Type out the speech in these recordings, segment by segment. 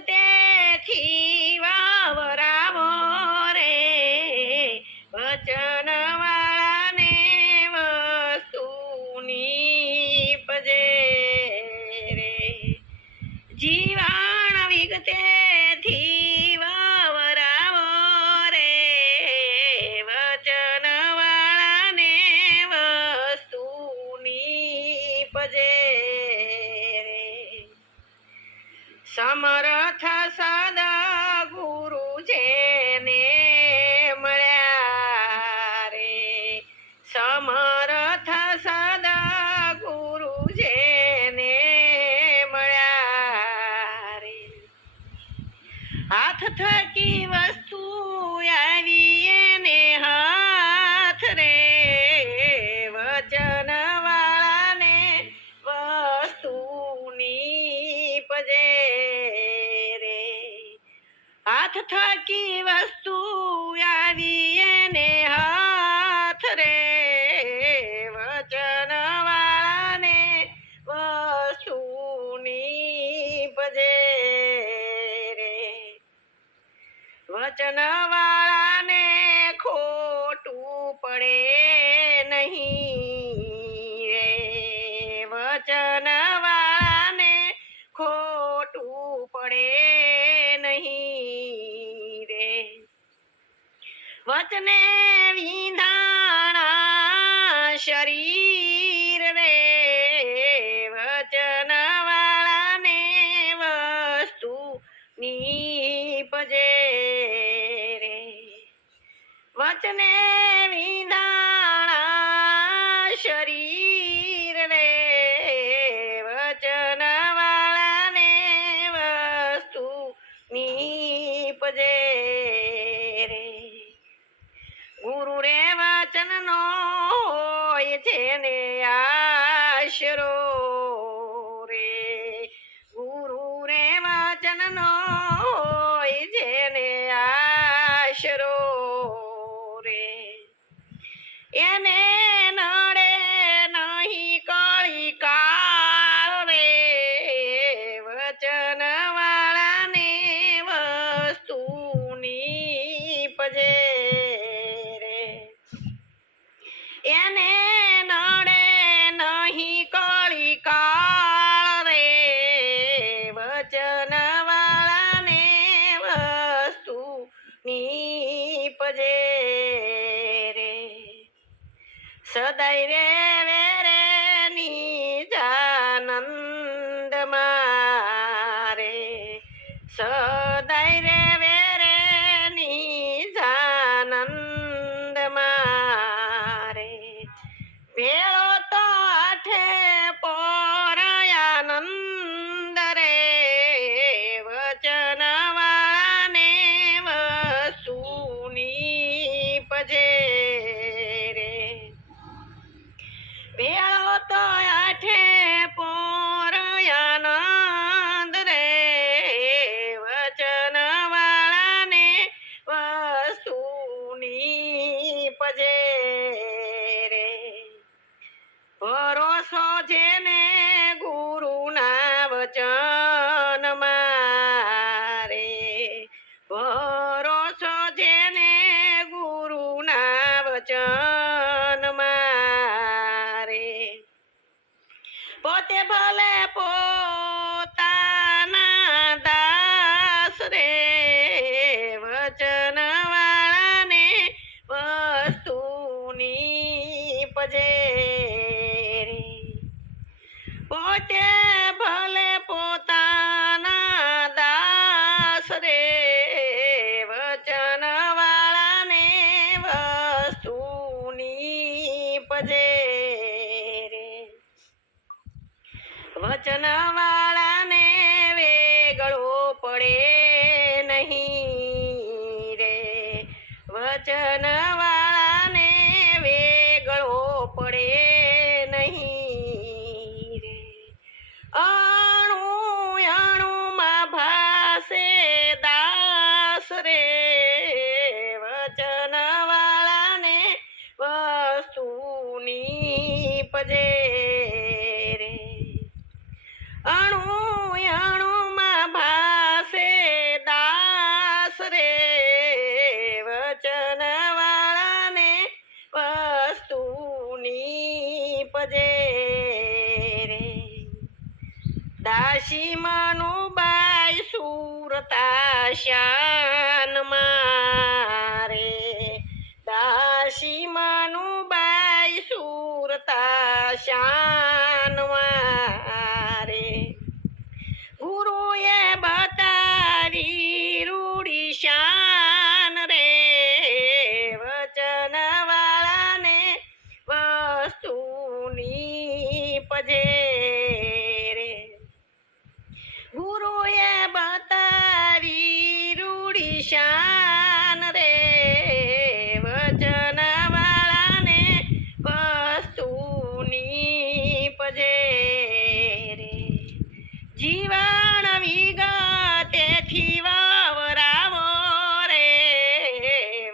વિગતેથી વાવરાવો રે વચન વાળાને વસ્તુની પજે રે જીવાણ વિગતેથી વાવરાવો રે વચન વાળાને વસ્તુની પજે રે સમર્થ સદા ગુરુ જેને મળ્યા રે સમર્થ સદા ગુરુ જેને મળ્યા રે હાથ થકી વસ્તુ આવી એને હાથ રે વચન વાળાને વસ્તુની પજે રે હાથ થકી વસ્તુ આવી એને હાથ રે વચન વાળાને વસ્તુની પજે રે વચન વાળાને ખોટું પડે નહીં રે વચન વાળાને ખોટું પડે નહીં રે વચને વિધાણા શરીર રે વચન વાળાને વસ્તુની પજે રે વચને વિધાણા શરીર રે વચન વાળાને વસ્તુની પજે રે ગુરુ રે વચનનો હોય છે ને આશરો રે ગુરુ રે વચનનો હોય છે ને આશરો રે એને નડે નહીં કળી કાળ રે વચન વાળાને વસ્તુની પજે રે એને નડે નહીં કળી કાળ રે વચન વાળાને વસ્તુની પજે રે સદાય રે વેરે નિજાનંદ મારે સદાય રે વેરે નિજાનંદ મારે ભેળો તો આઠે પોરાયાનંદ રે વચન વાળાને વસ્તુની પજે રે ભેળો તો આઠે પોરાયાનંદ રે વચન વાળાને વસ્તુની પજે રે ભરોસો જેને ગુરુના વચન મારે ભરોસો જેને ગુરુના વચન મારે પોતે ભલે પોતાના દાસ રે વચન વાળાને વસ્તુની પજે રે પોતે ભલે પોતાના દાસ રે વચન વાળાને વસ્તુની પજે રે વચન વાળાને વેગળો પડે નહીં રે વચન વાળાને વેગળો પડે નહીં રે અણુ અણુમાં ભાસે દાસ રે વચન વાળાને વસ્તુની પજે રે અણુ દાસી મનુબાઈ સુરતા શાન મારે દાસી મનુબાઈ સુરતા શાન મારે ગુરુએ બતાવી રૂડી શાન રે વચન વાળાને વસ્તુની પજે રે ગુરુએ બતાવી રૂડી શાન રે વચન વાળાને વસ્તુની પજે રે જીવન વિગતેથી વાવરાવો રે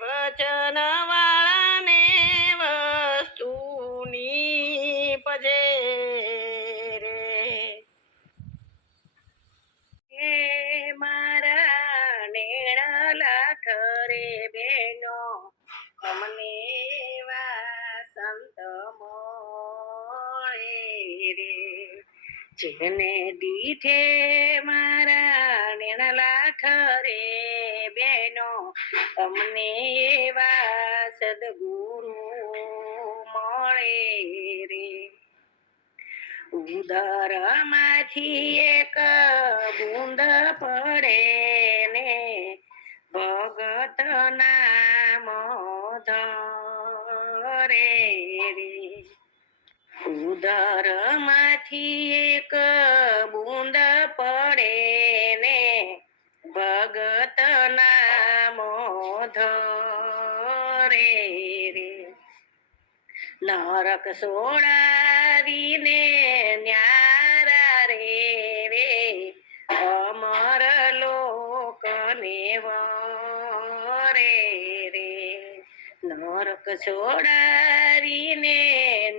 વચન વાળાને વસ્તુની પજે રે હે મારા નેણલા ઠરે બેનો અમને એવા સંત મળે રે જેને દીઠે મારા નેણલા ઠરે બેનો અમને એવા સદગુરુ મળે રે ઉદરમાંથી એક બૂંદ પડે ને ભગત નામ ધરે રે ઉદરમાંથી એક બૂંદ પડે ને ભગત નામ ધરે રે નરક સોડાવીને ન્યારા રે અમર લોકને વરે રે નરક સોડાવીને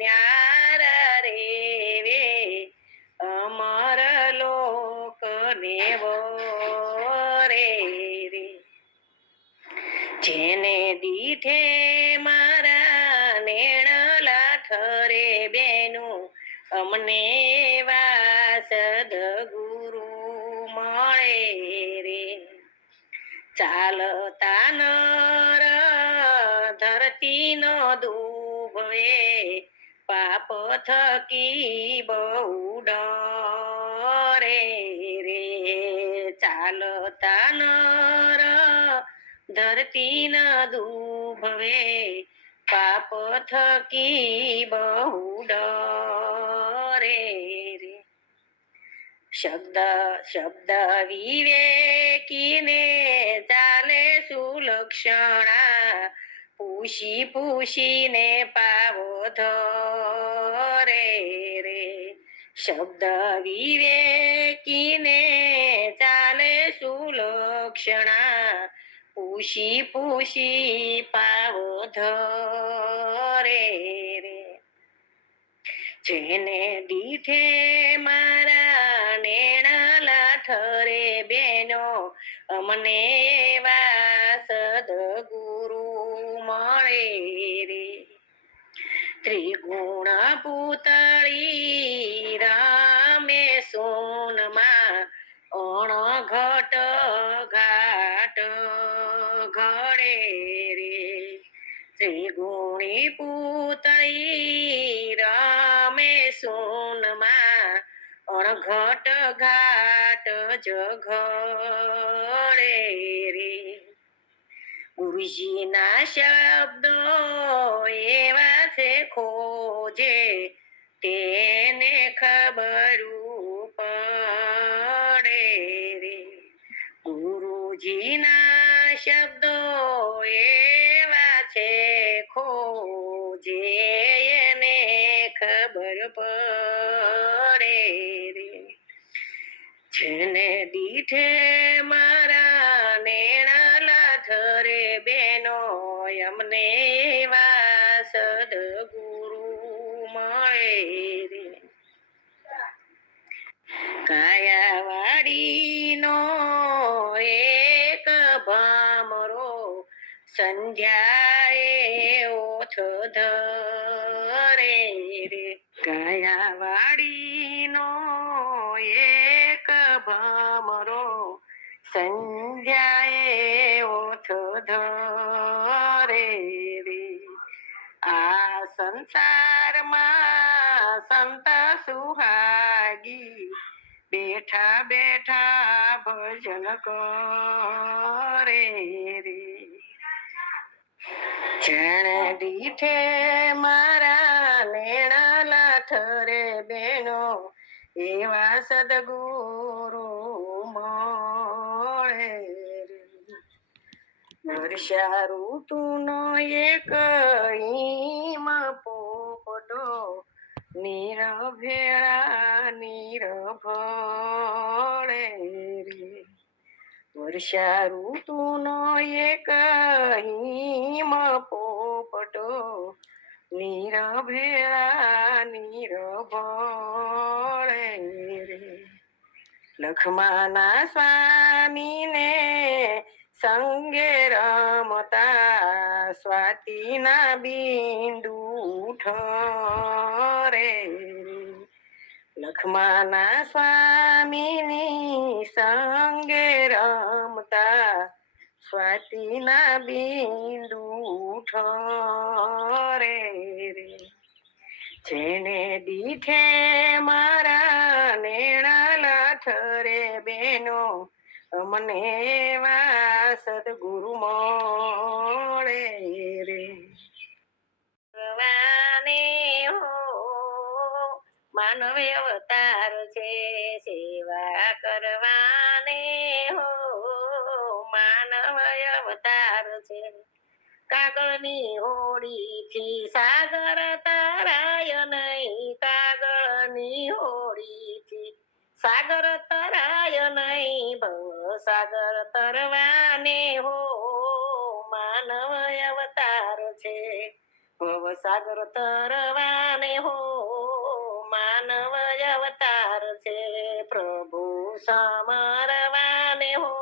ન્યારા રે અમર લોકને વરે રે જેને દીઠે મારા નેણલા ઠરે બેનું અમને એવા સદગુરુ મળે રે ચાલતા નર ધરતી નો દુભવે પાપ થકી બહુ ડરે રે ચાલતા નર ધરતી ન દુભવે પાપ થકી બહુ ડરે રે શબ્દ વિવેકીને ચાલે સુલક્ષણા પૂછી પૂછીને પાવો ધરે રે શબ્દ વિવેકીને ચાલે સુલક્ષણા પૂછી પૂછી પાવો ધરે રે જેને દીઠે મારા નેણલા ઠરે બેનો અમને એવા સદગુરુ મળે રે ત્રિગુણ પૂતળી રામે સોનમાં અણઘટ ઘાટ ઘડે રે ત્રિગુણી પૂતળી રામે સોનમાં અણઘટ ઘાટ જઘડે રે ગુરુજીના શબ્દો એવા છે ખોજે તેને ખબરું પડે રે ગુરુજીના શબ્દો એવા છે ખોજે એને ખબર પડે રે જેને દીઠે મારા નેણલા ઠરે બેનો અમને એવા સદગુરુ મળે રે કાયાવાડીનો એક ભામરો સંધ્યાએ ઓથ ધરે રે કાયાવાડીનો ભમરો સંધ્યાએ ઓથ ધરે રે આ સંસારમાં સંત સુહાગી બેઠા બેઠા ભજન કરે રે જેણે દીઠે મારા નેણા લાઠરે બેનો એવા સદગુરુ મળે રે વર્ષા ઋતુનો એક હિમ પોપટો નીરભેળા નીરભળે રે વર્ષા ઋતુનો એક હિમ પોપટો નીરભેળા નીરભળે રે લખમાના સ્વામીને સંગે રમતા સ્વાતિના બિંદુ ઠરે લખમાના સ્વામીની સંગે રમતા સ્વાતિના બિંદુ ઠરે રે જેને દીઠે મારા નેણા લાઠરે બેનો અમને એવા સદગુરુ મળે રે ભગવાને હો માનવ અવતાર છે સેવા કરવાને હો માનવ અવતાર છે કાગળની હોડીથી સાગર તરાય નહીં કાગળની હોડીથી સાગર તરાય નહીં ભવ સાગર તરવાને હો માનવ અવતાર છે ભવ સાગર તરવાને હો માનવ અવતાર છે પ્રભુ સમરવાને હો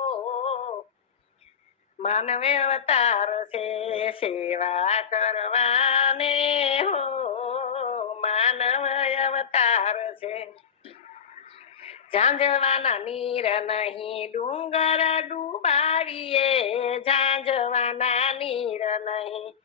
માનવ અવતાર છે સેવા કરવાને હો માનવ અવતાર છે ઝાંઝવાના નીર નહીં ડુંગર ડુબાડીએ ઝાંઝવાના નીર નહીં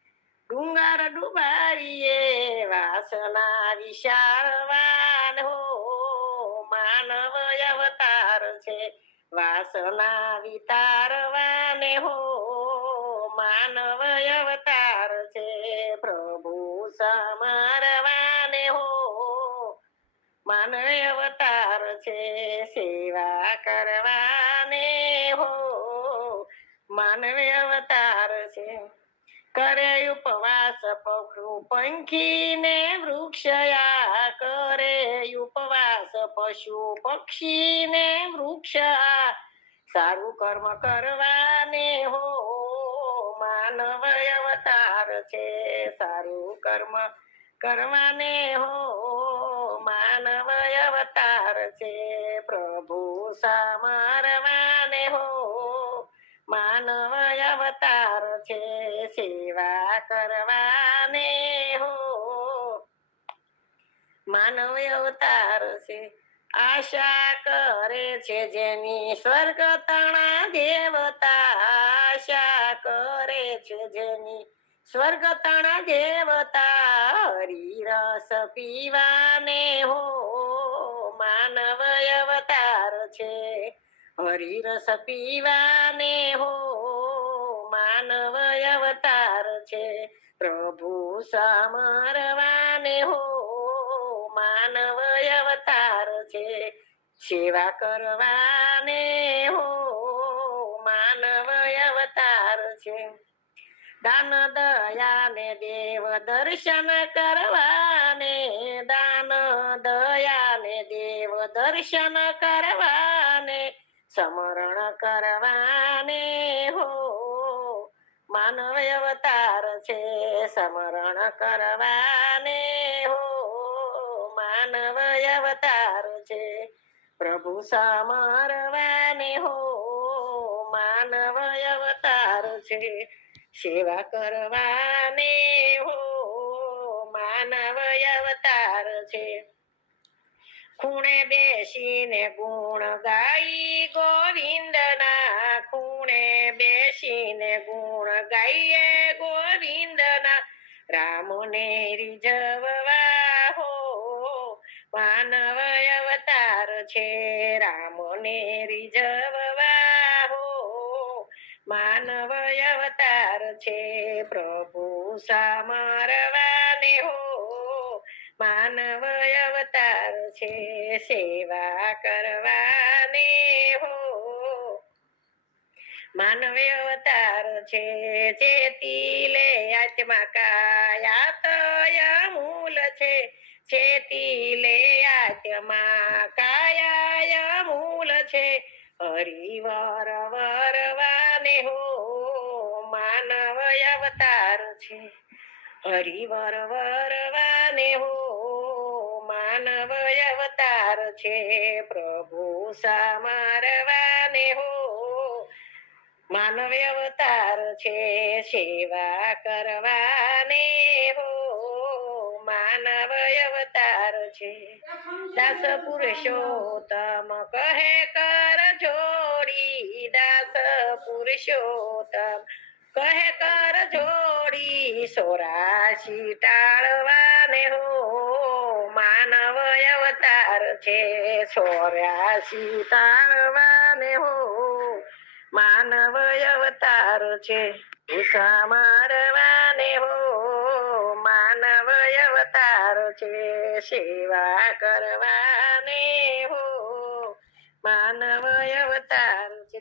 ડુંગર ડુબાડીએ વાસના વિશાળવાન હો માનવ અવતાર છે વાસના વિતારવાને હો માનવ અવતાર છે પ્રભુ સમરવાને હો માનવ અવતાર છે સેવા કરવાને હો માનવ અવતાર છે કરે ઉપવાસ પશુ પંખીને વૃક્ષયા કરે ઉપવાસ પશુ પક્ષીને વૃક્ષ સારું કર્મ કરવાને હો માનવ અવતાર છે સારું કર્મ કરવાને હો માનવ અવતાર છે પ્રભુ સમરવાને હો માનવ અવતાર છે સેવા કરવાને હો માનવ અવતાર છે આશા કરે છે જેની સ્વર્ગ તણા દેવતા આશા કરે છે જેની સ્વર્ગ તણા દેવતા હરિરસ પીવાને હો માનવ અવતાર છે હરિરસ પીવાને હો માનવ અવતાર છે પ્રભુ સમરવાને હો માનવ અવતાર છે સેવા કરવાને હો માનવ અવતાર છે દાન દયાને દેવ દર્શન કરવાને દાન દયાને દેવ દર્શન કરવાને સમરણ કરવાને હો માનવ અવતાર છે સમરણ કરવાને હો માનવ અવતાર છે પ્રભુ સમરવાને હો માનવ અવતાર છે સેવા કરવાને હો માનવ અવતાર છે ખૂણે બેસીને ગુણ ગાઈ ગોવિંદના ખૂણે બેસીને ગુણ ગાઈએ ગોવિંદના રામને રીઝવવા હો માનવ અવતાર છે રામને રીઝવવા હો માનવ અવતાર છે પ્રભુ સામરવાને હો માનવ અવતાર છે સેવા કરવાને હો માનવ અવતાર છે ચેતી લે આત્મા કાયા મૂલ છે ચેતી લે આત્મા કાયા મૂલ છે હરિવર વરવાને હો માનવ અવતાર છે હરિવર વરવાને હો માનવ અવતાર છે પ્રભુ સામરવાને હો માનવ અવતાર છે સેવા કરવાને હો માનવ અવતાર છે દાસ પુરુષોત્તમ કહે કર જોડી દાસ પુરુષોત્તમ કહે કર જોડી સોરાશી ટાળવાને હો માનવ અવતાર છે સોરાશી ટાળવાને હો માનવ અવતાર છે ઉષા મારવાને હો માનવ અવતાર છે સેવા કરવાને હો માનવ અવતાર છે.